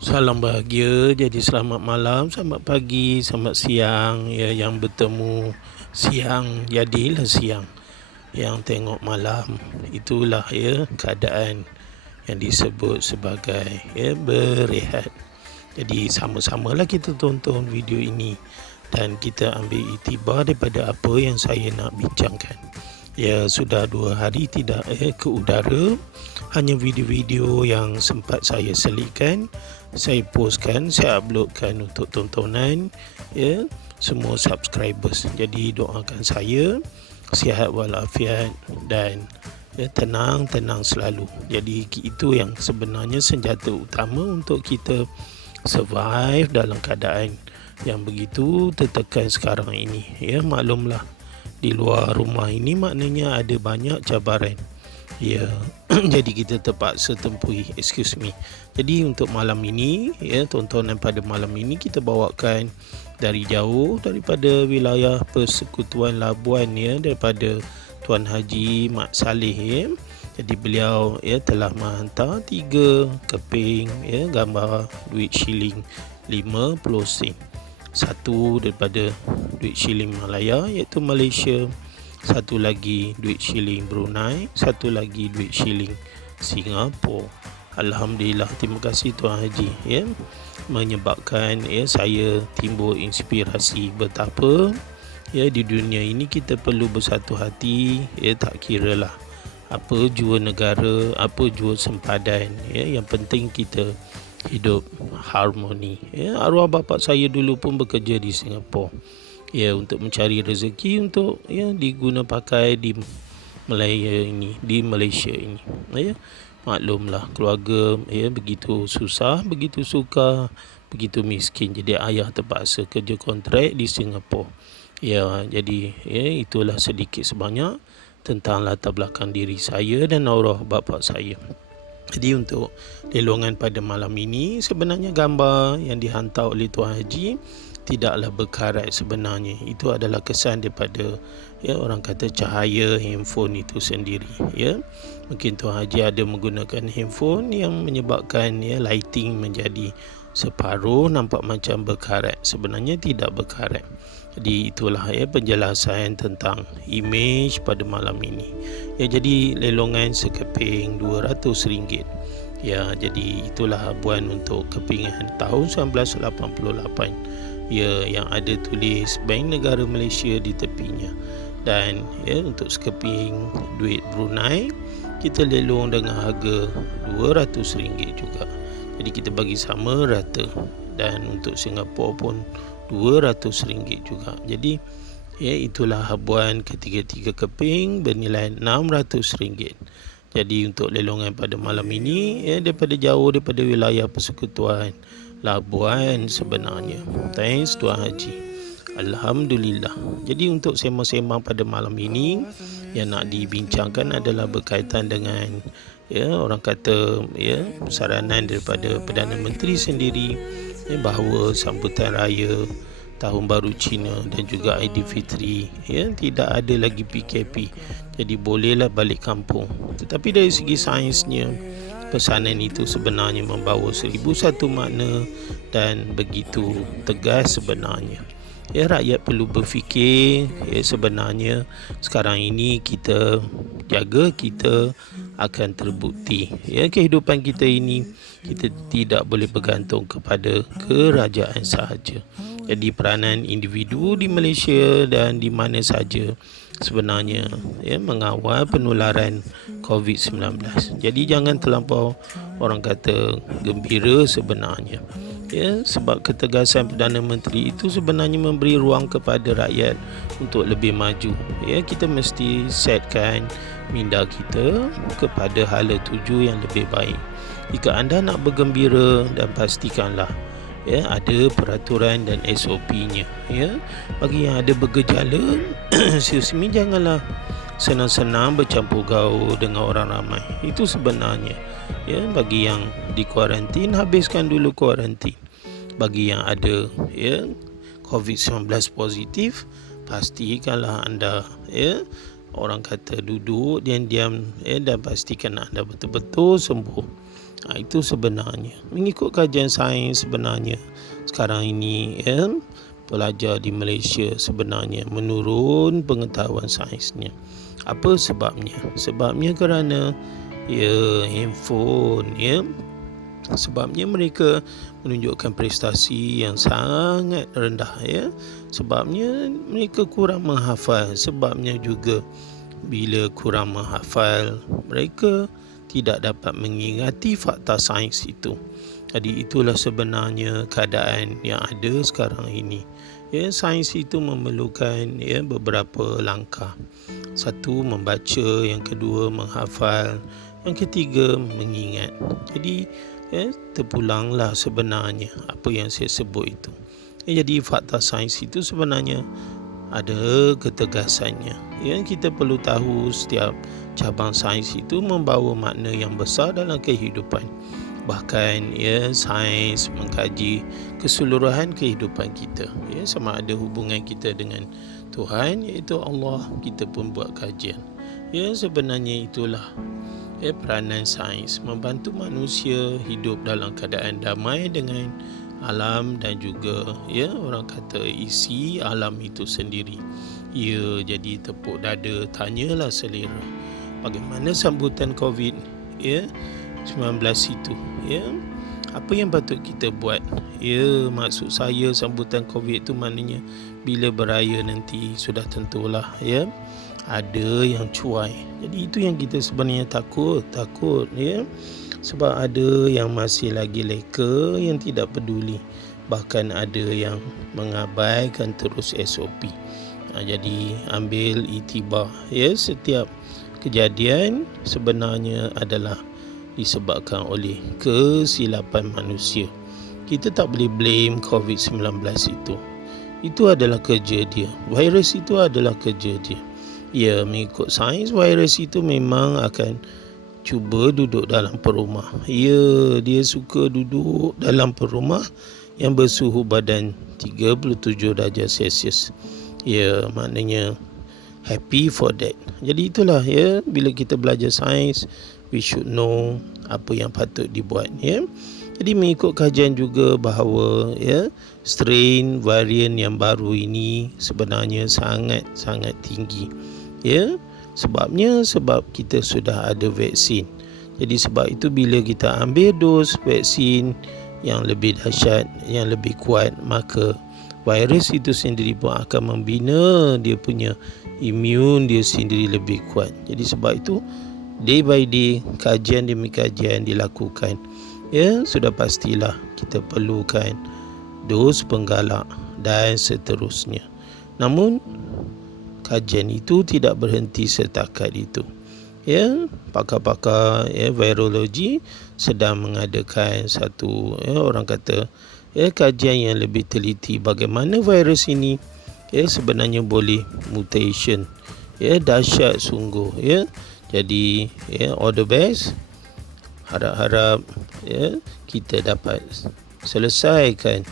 Salam bahagia, jadi selamat malam, selamat pagi, selamat siang. Ya, yang bertemu siang, jadilah siang. Yang tengok malam, itulah ya keadaan yang disebut sebagai berehat. Jadi sama-samalah kita tonton video ini dan kita ambil iktibar daripada apa yang saya nak bincangkan. Ya, sudah 2 hari tidak ke udara. Hanya video-video yang sempat saya selitkan, saya postkan, saya uploadkan untuk tontonan ya semua subscribers. Jadi doakan saya sihat walafiat dan tenang selalu. Jadi itu yang sebenarnya senjata utama untuk kita survive dalam keadaan yang begitu tertekan sekarang ini. Ya, maklumlah di luar rumah ini maknanya ada banyak cabaran. Ya, jadi kita terpaksa tempuhi. Excuse me. Jadi untuk malam ini, ya, tontonan pada malam ini kita bawakan dari jauh daripada wilayah Persekutuan Labuan, ya, daripada Tuan Haji Mat Saleh, ya. Jadi beliau telah menghantar 3 keping gambar duit shilling 50 sen. Satu daripada duit shilling Malaya iaitu Malaysia, satu lagi duit shilling Brunei, satu lagi duit shilling Singapura. Alhamdulillah, terima kasih Tuan Haji menyebabkan saya timbul inspirasi betapa di dunia ini kita perlu bersatu hati, tak kiralah apa jua negara, apa jua sempadan, yang penting kita hidup harmoni. Arwah bapa saya dulu pun bekerja di Singapura untuk mencari rezeki untuk diguna pakai di Malaysia ini. Maklumlah keluarga begitu susah, begitu suka, begitu miskin. Jadi ayah terpaksa kerja kontrak di Singapura. Jadi itulah sedikit sebanyak tentang latar belakang diri saya dan arwah bapa saya. Jadi untuk lelongan pada malam ini, sebenarnya gambar yang dihantar oleh Tuan Haji tidaklah berkarat sebenarnya. Itu adalah kesan daripada orang kata cahaya handphone itu sendiri. Mungkin Tuan Haji ada menggunakan handphone yang menyebabkan lighting menjadi separuh nampak macam berkarat. Sebenarnya tidak berkarat. Jadi itulah penjelasan tentang imej pada malam ini. Jadi lelongan sekeping RM200. Jadi itulah habuan untuk kepingan tahun 1988. Yang ada tulis Bank Negara Malaysia di tepinya. Dan untuk sekeping duit Brunei kita lelong dengan harga RM200 juga. Jadi kita bagi sama rata. Dan untuk Singapura pun RM200 juga. Jadi itulah habuan ketiga-tiga keping bernilai RM600. Jadi untuk lelongan pada malam ini daripada jauh, daripada wilayah Persekutuan Labuan sebenarnya. Thanks Tuan Haji. Alhamdulillah. Jadi untuk sembang-sembang pada malam ini yang nak dibincangkan adalah berkaitan dengan orang kata saranan daripada Perdana Menteri sendiri bahawa sambutan raya Tahun Baru Cina dan juga Aidilfitri tidak ada lagi PKP. Jadi bolehlah balik kampung. Tetapi dari segi sainsnya, pesanan itu sebenarnya membawa 1001 makna dan begitu tegas sebenarnya. Rakyat perlu berfikir sebenarnya sekarang ini kita jaga, kita akan terbukti. Kehidupan kita ini kita tidak boleh bergantung kepada kerajaan sahaja. Jadi peranan individu di Malaysia dan di mana saja sebenarnya mengawal penularan COVID-19. Jadi jangan terlampau orang kata gembira sebenarnya. Sebab ketegasan Perdana Menteri itu sebenarnya memberi ruang kepada rakyat untuk lebih maju. Kita mesti setkan minda kita kepada hala tuju yang lebih baik. Jika anda nak bergembira, dan pastikanlah ada peraturan dan SOP-nya. Bagi yang ada bergejala, janganlah senang-senang bercampur gaul dengan orang ramai. Itu sebenarnya. Bagi yang di kuarantin, habiskan dulu kuarantin. Bagi yang ada COVID-19 positif, pastikanlah anda orang kata duduk diam-diam dan pastikan anda betul-betul sembuh. Itu sebenarnya mengikut kajian sains sebenarnya sekarang ini pelajar di Malaysia sebenarnya menurun pengetahuan sainsnya. Apa sebabnya? Sebabnya kerana handphone sebabnya mereka menunjukkan prestasi yang sangat rendah sebabnya mereka kurang menghafal, sebabnya juga bila kurang menghafal mereka tidak dapat mengingati fakta sains itu. Jadi itulah sebenarnya keadaan yang ada sekarang ini. Sains itu memerlukan beberapa langkah. Satu, membaca. Yang kedua, menghafal. Yang ketiga, mengingat. Jadi terpulanglah sebenarnya apa yang saya sebut itu. Jadi fakta sains itu sebenarnya ada ketegasannya. Kita perlu tahu setiap cabang sains itu membawa makna yang besar dalam kehidupan. Bahkan sains mengkaji keseluruhan kehidupan kita. Sama ada hubungan kita dengan Tuhan, iaitu Allah, kita pun buat kajian. Sebenarnya itulah peranan sains, membantu manusia hidup dalam keadaan damai dengan alam dan juga orang kata isi alam itu sendiri. Jadi tepuk dada, tanyalah selera. Bagaimana sambutan COVID-19 itu? Apa yang patut kita buat? Maksud saya sambutan COVID itu maknanya bila beraya nanti sudah tentulah ada yang cuai. Jadi itu yang kita sebenarnya takut sebab ada yang masih lagi leka, yang tidak peduli, bahkan ada yang mengabaikan terus SOP. Jadi ambil iktibar setiap kejadian sebenarnya adalah disebabkan oleh kesilapan manusia. Kita tak boleh blame COVID-19 itu. Itu adalah kerja dia. Virus itu adalah kerja dia. Mengikut sains, virus itu memang akan cuba duduk dalam perumah. Dia suka duduk dalam perumah yang bersuhu badan 37 darjah Celsius. Maknanya happy for that. Jadi itulah bila kita belajar sains, we should know apa yang patut dibuat. Jadi mengikut kajian juga bahawa strain varian yang baru ini sebenarnya sangat tinggi. Sebab kita sudah ada vaksin. Jadi sebab itu bila kita ambil dos vaksin yang lebih dahsyat, yang lebih kuat, maka virus itu sendiri pun akan membina dia punya imun dia sendiri lebih kuat. Jadi sebab itu day by day, kajian demi kajian dilakukan. Sudah pastilah kita perlukan dos penggalak dan seterusnya. Namun kajian itu tidak berhenti setakat itu. Pakar-pakar virologi sedang mengadakan satu orang kata kajian yang lebih teliti bagaimana virus ini sebenarnya boleh mutation. Dahsyat sungguh. Jadi all the best. Harap-harap kita dapat selesaikan